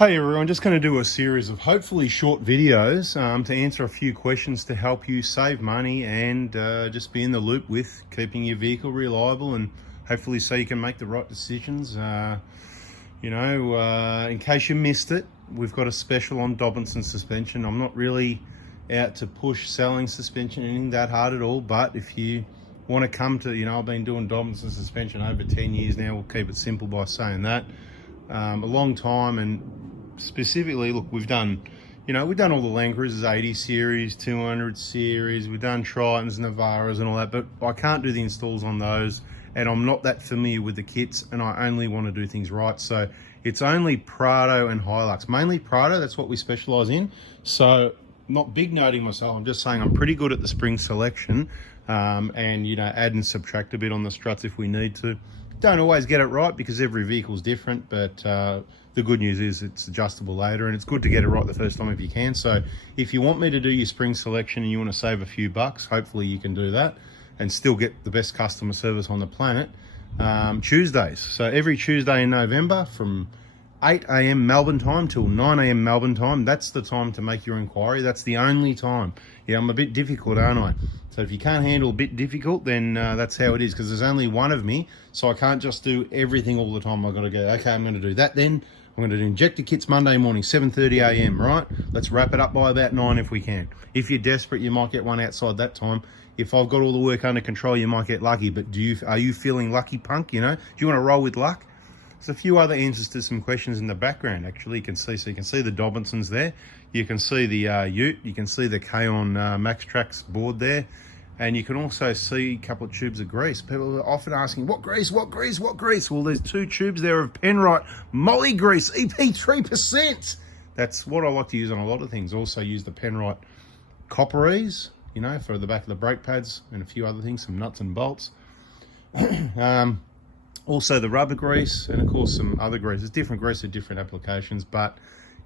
Hey everyone, just going to do a series of hopefully short videos to answer a few questions to help you save money and just be in the loop with keeping your vehicle reliable, and hopefully so you can make the right decisions. In case you missed it, we've got a special on Dobinson suspension. I'm not really out to push selling suspension anything that hard at all, but if you want to come to, I've been doing Dobinson suspension over 10 years now. We'll keep it simple by saying that. A long time, and specifically, look, we've done all the Land Cruisers 80 series, 200 series, we've done Tritons, Navaras and all that, but I can't do the installs on those, and I'm not that familiar with the kits, and I only want to do things right. So it's only Prado and Hilux, mainly Prado. That's what we specialize in. So not big noting myself, I'm just saying I'm pretty good at the spring selection, and add and subtract a bit on the struts if we need to. Don't always get it right because every vehicle is different, but the good news is it's adjustable later, and it's good to get it right the first time if you can. So if you want me to do your spring selection and you want to save a few bucks, hopefully you can do that and still get the best customer service on the planet. Tuesdays, so every Tuesday in November from 8 a.m. Melbourne time till 9 a.m. Melbourne time, that's the time to make your inquiry. That's the only time. Yeah, I'm a bit difficult, aren't I? So if you can't handle a bit difficult, then that's how it is, because there's only one of me, so I can't just do everything all the time. I've got to go, okay, I'm going to do that then. I'm going to do injector kits Monday morning, 7:30 a.m., right? Let's wrap it up by about 9 if we can. If you're desperate, you might get one outside that time. If I've got all the work under control, you might get lucky, but are you feeling lucky, punk? Do you want to roll with luck? There's a few other answers to some questions in the background, actually. You can see the Dobinsons there. You can see the Ute. You can see the K-On Max Trax board there. And you can also see a couple of tubes of grease. People are often asking, what grease, what grease, what grease? Well, there's 2 tubes there of Penrite Moly Grease, EP 3%. That's what I like to use on a lot of things. Also use the Penrite Copperies, for the back of the brake pads and a few other things, some nuts and bolts. Also the rubber grease, and of course some other greases. Different grease for different applications, but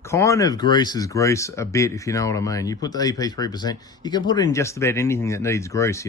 kind of greases grease a bit, if you know what I mean. You put the EP 3%, you can put it in just about anything that needs grease,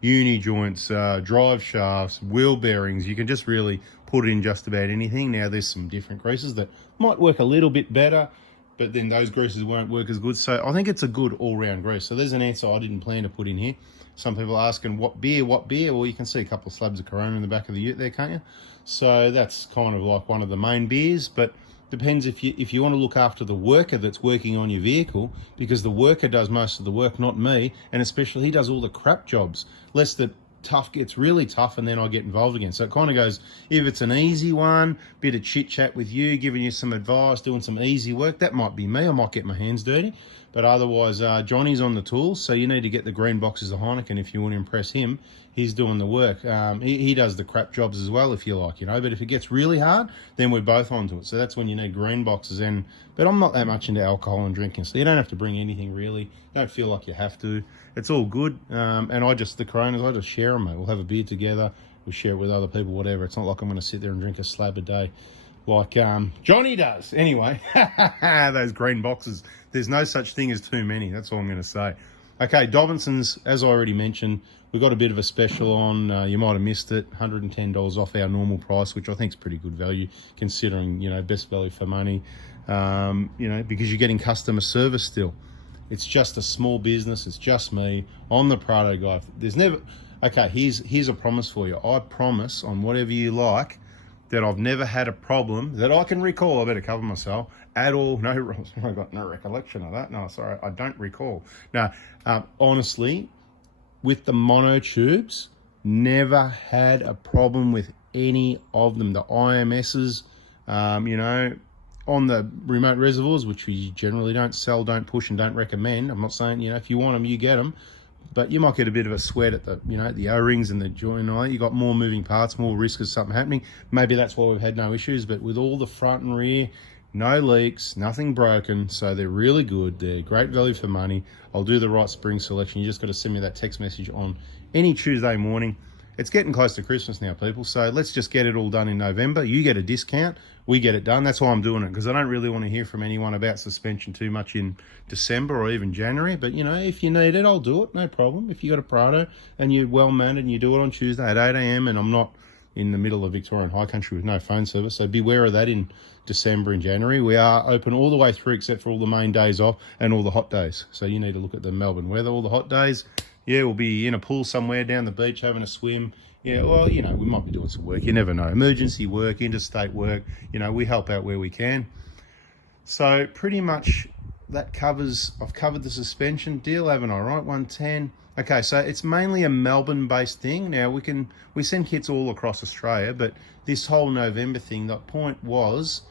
uni joints, drive shafts, wheel bearings. You can just really put it in just about anything. Now there's some different greases that might work a little bit better, but then those greases won't work as good. So I think it's a good all-round grease. So there's an answer I didn't plan to put in here. Some people are asking, what beer? Well, you can see a couple of slabs of Corona in the back of the Ute there, can't you? So that's kind of like one of the main beers, but depends if you want to look after the worker that's working on your vehicle, because the worker does most of the work, not me, and especially he does all the crap jobs. Less the tough gets really tough, and then I get involved again. So it kind of goes, if it's an easy one, bit of chit chat with you, giving you some advice, doing some easy work, that might be me. I might get my hands dirty, but otherwise Johnny's on the tools. So you need to get the green boxes of Heineken if you want to impress him. He's doing the work. He does the crap jobs as well, if you like, but if it gets really hard, then we're both onto it. So that's when you need green boxes. But I'm not that much into alcohol and drinking, so you don't have to bring anything really. Don't feel like you have to. It's all good. And the Coronas, I just share them, mate. We'll have a beer together. We'll share it with other people, whatever. It's not like I'm going to sit there and drink a slab a day like Johnny does. Anyway, those green boxes. There's no such thing as too many. That's all I'm going to say. Okay, Dobinsons, as I already mentioned, we've got a bit of a special on. You might have missed it, $110 off our normal price, which I think is pretty good value considering, best value for money, because you're getting customer service still. It's just a small business. It's just me. I'm the Prado guy. Here's a promise for you. I promise on whatever you like that I've never had a problem that I can recall. I better cover myself at all. No, I've got no recollection of that. No, sorry, I don't recall. Now, honestly, with the mono tubes, never had a problem with any of them. The IMSs, on the remote reservoirs, which we generally don't sell, don't push, and don't recommend. I'm not saying, if you want them, you get them. But you might get a bit of a sweat at the O-rings and the joint. You got more moving parts, more risk of something happening. Maybe that's why we've had no issues. But with all the front and rear, no leaks, nothing broken. So they're really good. They're great value for money. I'll do the right spring selection. You just got to send me that text message on any Tuesday morning. It's getting close to Christmas now, people. So let's just get it all done in November. You get a discount. We get it done. That's why I'm doing it, because I don't really want to hear from anyone about suspension too much in December or even January. But, if you need it, I'll do it. No problem. If you got a Prado and you're well-mannered and you do it on Tuesday at 8 a.m. and I'm not in the middle of Victorian high country with no phone service. So beware of that in December and January. We are open all the way through except for all the main days off and all the hot days. So you need to look at the Melbourne weather. All the hot days, yeah, we'll be in a pool somewhere down the beach having a swim. Yeah, well, you know, we might be doing some work. You never know. Emergency work, interstate work. You know, we help out where we can. So pretty much that covers, I've covered the suspension deal, haven't I, right? 110. Okay, so it's mainly a Melbourne-based thing. Now, we send kits all across Australia, but this whole November thing, the point was,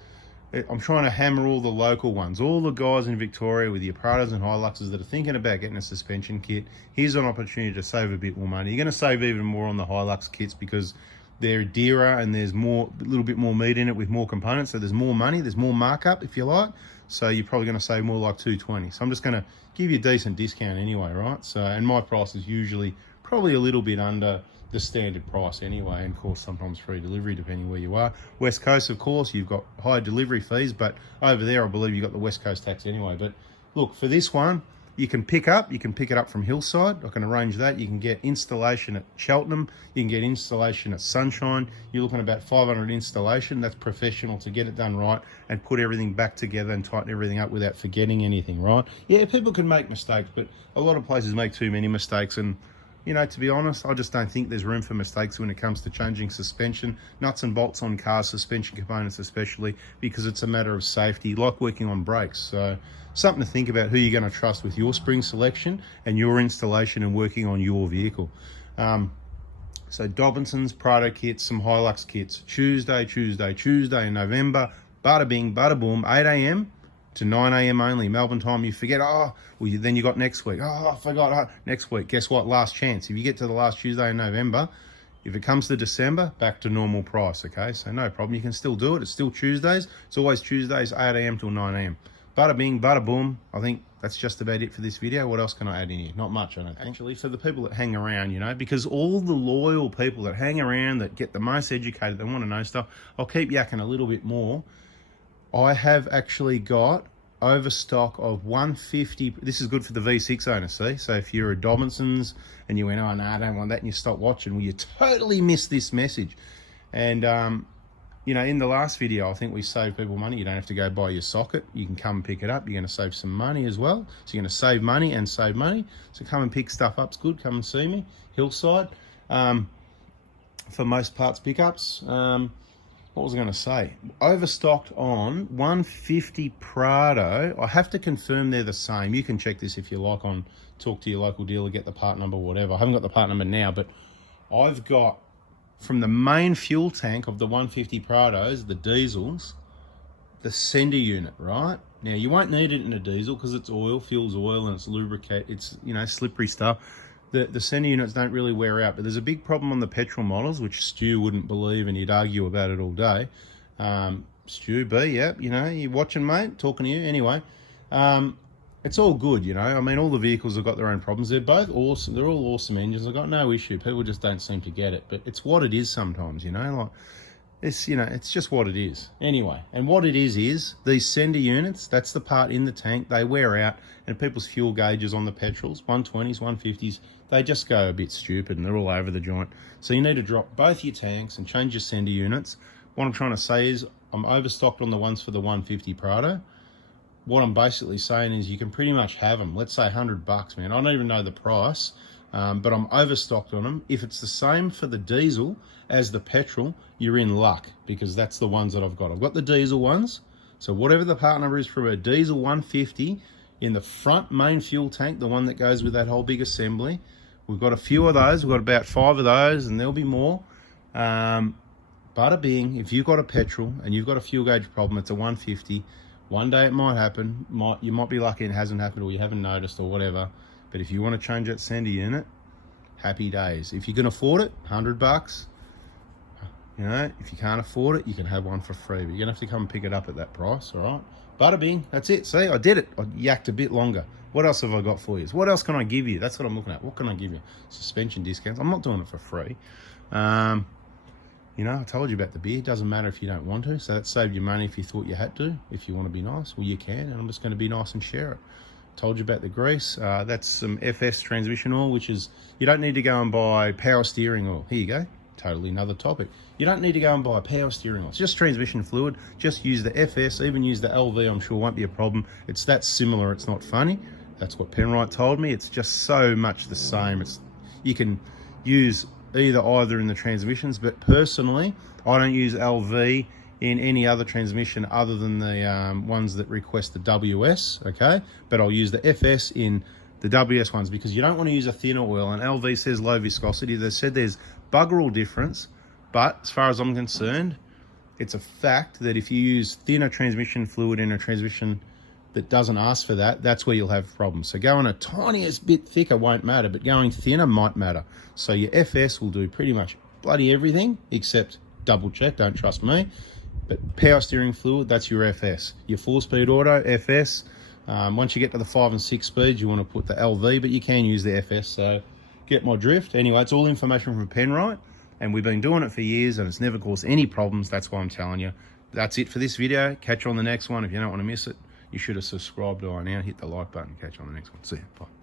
I'm trying to hammer all the local ones, all the guys in Victoria with your Prados and Hiluxes that are thinking about getting a suspension kit. Here's an opportunity to save a bit more money. You're going to save even more on the Hilux kits because they're dearer and there's a little bit more meat in it with more components. So there's more money, there's more markup if you like. So you're probably going to save more like $220. So I'm just going to give you a decent discount anyway, right? So, and my price is usually probably a little bit under the standard price anyway, and of course sometimes free delivery depending where you are. West Coast, of course, you've got high delivery fees, but over there I believe you've got the West Coast tax anyway. But look, for this one, you can pick it up from Hillside. I can arrange that. You can get installation at Cheltenham. You can get installation at Sunshine. You're looking at about 500 installation. That's professional to get it done right and put everything back together and tighten everything up without forgetting anything, right? Yeah, people can make mistakes, but a lot of places make too many mistakes. And, you know, to be honest, I just don't think there's room for mistakes when it comes to changing suspension, nuts and bolts on cars, suspension components especially, because it's a matter of safety, like working on brakes. So something to think about who you're going to trust with your spring selection and your installation and working on your vehicle. So Dobinson's, Prado kits, some Hilux kits. Tuesday in November. Bada bing, bada boom, 8 a.m. to 9 a.m. only. Melbourne time, you forget, then you got next week. I forgot, next week. Guess what? Last chance. If you get to the last Tuesday in November, if it comes to December, back to normal price, okay? So no problem. You can still do it. It's still Tuesdays. It's always Tuesdays, 8 a.m. till 9 a.m. Bada bing, bada boom. I think that's just about it for this video. What else can I add in here? Not much, I don't think. Actually, for the people that hang around, you know, because all the loyal people that hang around, that get the most educated, they want to know stuff, I'll keep yakking a little bit more. I have actually got overstock of 150. This is good for the V6 owner, see? So if you're a Dobinsons and you went, oh, no, I don't want that, and you stop watching, well, you totally missed this message. And, you know, in the last video, I think we saved people money. You don't have to go buy your socket. You can come and pick it up. You're going to save some money as well. So you're going to save money and save money. So come and pick stuff up. It's good. Come and see me. Hillside. For most parts pickups. What was I going to say? Overstocked on 150 Prado. I have to confirm they're the same. You can check this if you like on talk to your local dealer, get the part number, whatever. I haven't got the part number now, but I've got from the main fuel tank of the 150 Prados, the diesels, the sender unit, right? Now, you won't need it in a diesel because it's oil, fuel's oil, and it's lubricate, it's, you know, slippery stuff. The sender units don't really wear out, but there's a big problem on the petrol models, which Stu wouldn't believe, and he'd argue about it all day. Stu B, yeah, you know, you watching, mate, talking to you. Anyway, it's all good, you know. I mean, all the vehicles have got their own problems. They're both awesome. They're all awesome engines. I've got no issue. People just don't seem to get it, but it's what it is sometimes, you know. Like, it's, you know, it's just what it is. Anyway, and what it is these sender units, that's the part in the tank, they wear out, and people's fuel gauges on the petrols, 120s, 150s, they just go a bit stupid and they're all over the joint. So you need to drop both your tanks and change your sender units. What I'm trying to say is I'm overstocked on the ones for the 150 Prado. What I'm basically saying is you can pretty much have them. Let's say $100, man. I don't even know the price, but I'm overstocked on them. If it's the same for the diesel as the petrol, you're in luck because that's the ones that I've got. I've got the diesel ones. So whatever the part number is for a diesel 150 in the front main fuel tank, the one that goes with that whole big assembly, we've got a few of those. We've got about 5 of those, and there'll be more. Bada bing, if you've got a petrol and you've got a fuel gauge problem, it's a 150. One day it might happen. You might be lucky it hasn't happened or you haven't noticed or whatever. But if you want to change that sender unit, happy days. If you can afford it, $100. You know, if you can't afford it, you can have one for free. But you're going to have to come and pick it up at that price, all right? Bada bing, that's it. See, I did it. I yacked a bit longer. What else have I got for you? What else can I give you? That's what I'm looking at. What can I give you? Suspension discounts. I'm not doing it for free. You know, I told you about the beer. It doesn't matter if you don't want to. So that saved you money if you thought you had to. If you want to be nice, well, you can. And I'm just going to be nice and share it. Told you about the grease. That's some FS transmission oil, which is, you don't need to go and buy power steering oil. Here you go. totally another topic. You don't need to go and buy a power steering wheel. It's just transmission fluid. Just use the FS, even use the LV, I'm sure won't be a problem. It's that similar, it's not funny. That's what Penrite told me. It's just so much the same. You can use either in the transmissions, but personally, I don't use LV in any other transmission other than the ones that request the WS, okay? But I'll use the FS in the WS ones because you don't want to use a thinner oil, and LV says low viscosity. They said there's bugger all difference, but as far as I'm concerned, it's a fact that if you use thinner transmission fluid in a transmission that doesn't ask for that, that's where you'll have problems. So going a tiniest bit thicker won't matter, but going thinner might matter. So your FS will do pretty much bloody everything except double check, don't trust me. But power steering fluid, that's your FS. Your 4-speed auto, FS. Once you get to the 5 and 6 speeds, you want to put the LV, but you can use the FS, so get my drift. Anyway, it's all information from Penrite, and we've been doing it for years, and it's never caused any problems. That's why I'm telling you. That's it for this video. Catch you on the next one. If you don't want to miss it, you should have subscribed by now. Hit the like button. Catch you on the next one. See you. Bye.